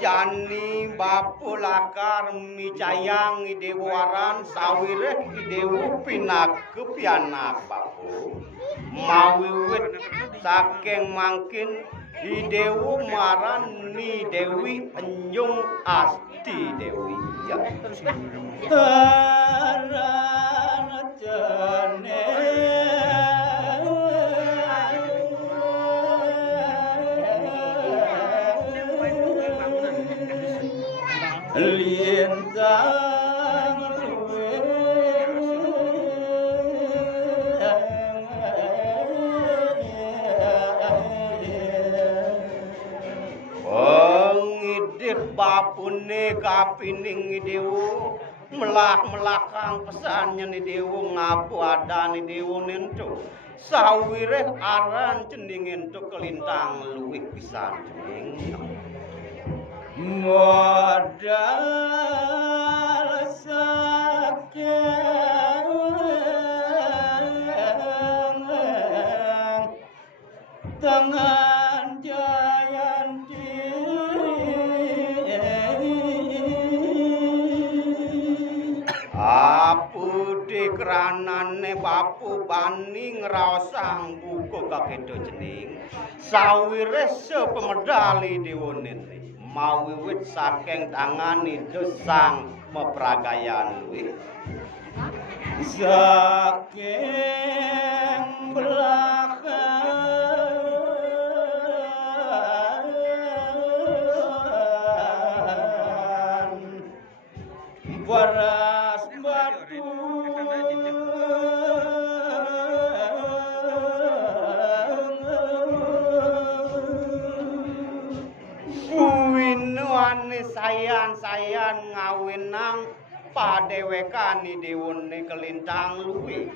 Jani bapu lakar micayang idewaran sawireh idewu pinakep yana bapu mawiwit saking mangkin idewu maran ni dewi enjung asti dewi ya lintang pengidih bapune kapining dewu melak-melakang pesannya ni dewu ngapu ada ni dewu nentu sawireh aran cendingin tu kelintang luwih pisan cening modal sakit tangan jayanti apu dikranane bapu bani ngraosang buku kakedo jening sawire sepemedali diwonen mawiwit saking tangani dosang mepragayan luwih saking belakang beras batu sayan ngawinang padewekani dewone kelintang luwih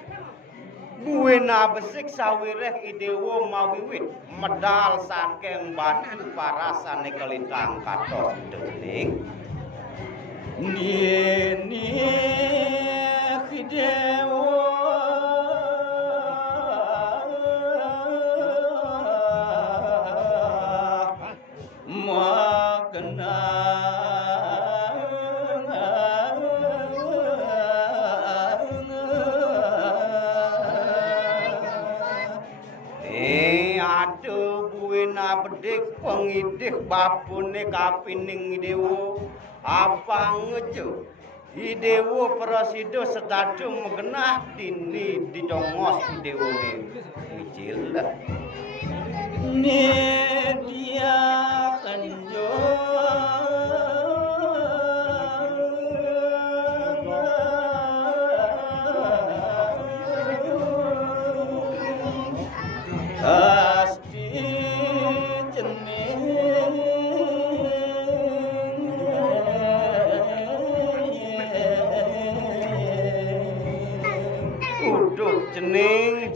buena besik sawireh idewo mawiwit medal saking batu parasane kelintang katos dening ni idewo bedik pengidih bapune kapining dewo apa ngejo idewo prasido setadung megenah dini didongos idewone ijil ne dia kanjo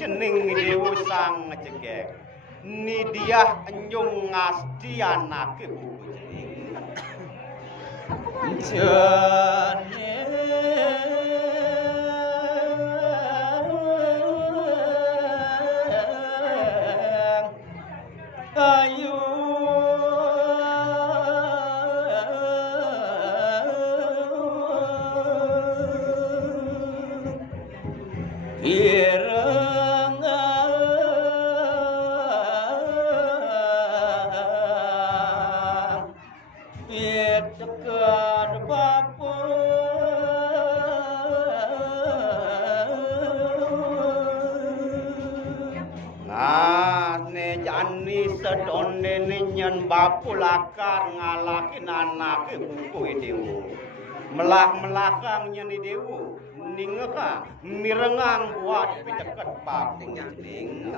jening dewu sang ngejegek nidiah enjung ngasti anake buku jening ayu sedondene bapu lakar ngalakin anake buku dewu melak-melakang nyeni dewu ningeka mirengang buat piteket bapu jening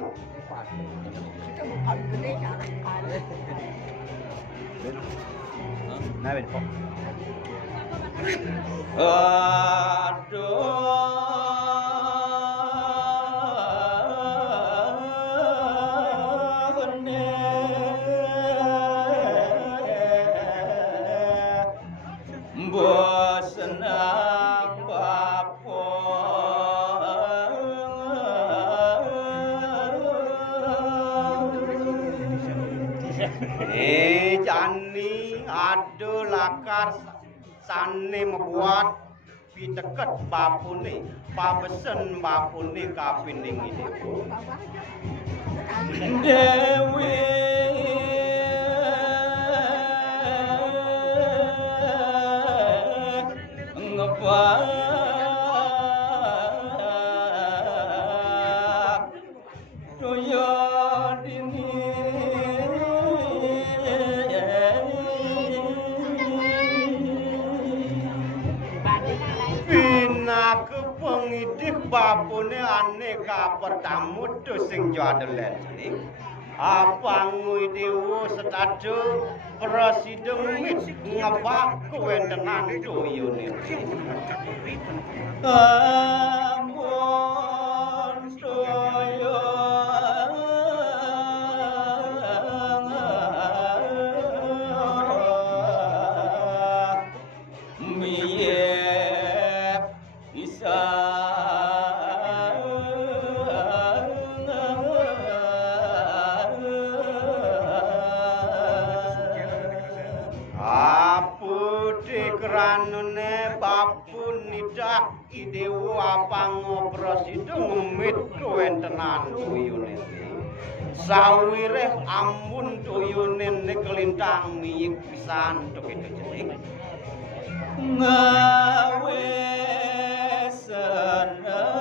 nah ben kok aduh Jani ada lakar sane membuat piteket bapune pabesen bapune kapining ini Dewi ngepak doyo dini Bina kepengidih bapune aneka pertamut sing jadelen sini apang dewa setado presiden mit ngepak kewentenan doyone ampun doyo Idewa apang presiden mit kewentenan doyone sawireh ampun doyone kelintang miyik pisan tok itu jeneng ngawe seneng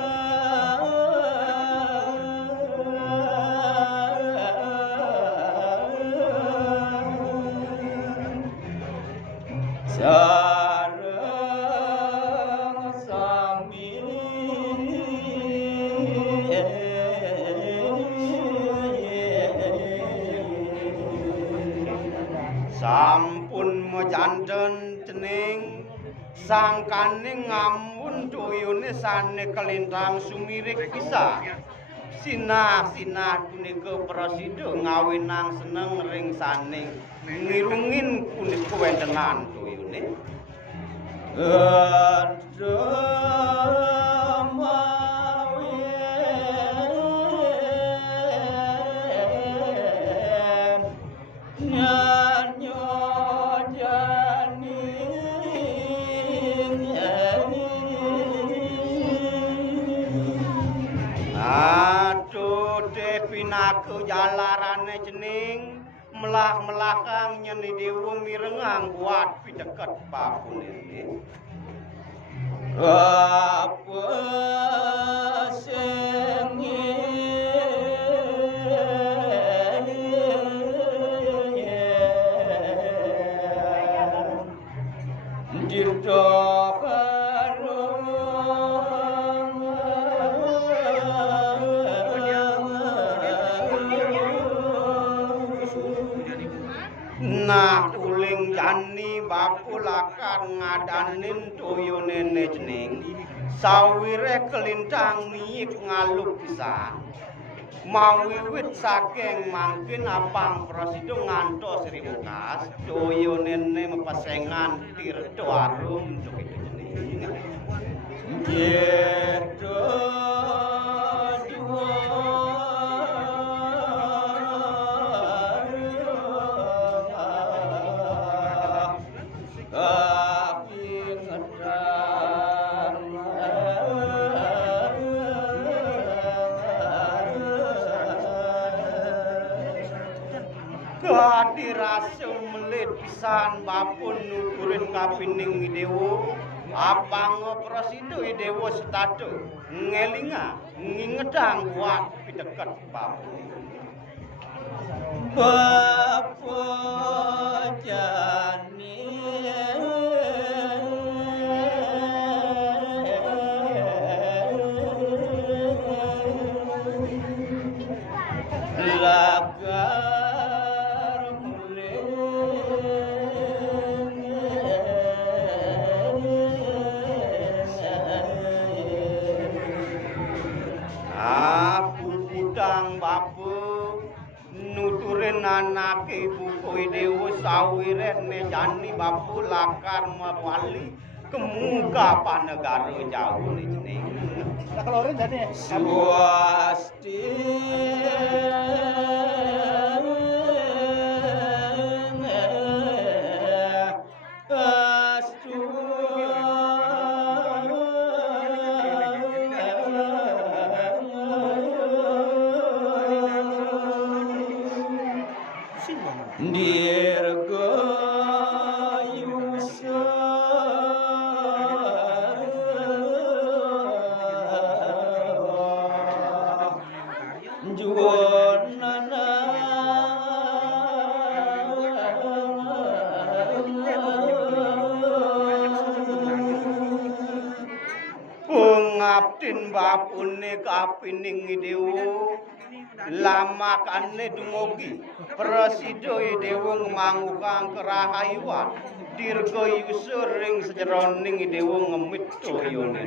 sampun mejanten cening sangkane ngamun doyone sane kelintang sumirik bisa sinah-sinah punika presiden ngawinang seneng ring saning ngirungin punika kewentenan doyone pinaku jalarane cening melah-melakang nyeni dewa mirengang buat pideket papun ini apa sengi dirdo nah uling jani bapu lakar ngadanin toyone cening sawire kelintang miyik ngaluk pisan mawiwit saking mangkin apang presiden ngantos rimukas toyone mepesengan tirto arum tok itu cening dirasa melit pisan bapun nuturin kapining dewa apang presiden dewa setado ngelinga ngingedang buat pideket bapun bapa jani anak ibu koi dewa sawiren ne jani bapu lakar mawali kemuka panegara jauh ni jening. Keluarin jadi Swasti dirga yusa juwanana ngabdin bapune kapining dewa lamakane dumugi prasido dewa ngmangukang kerahayuan dirga yusur ring sejeroning dewa ngemit toyone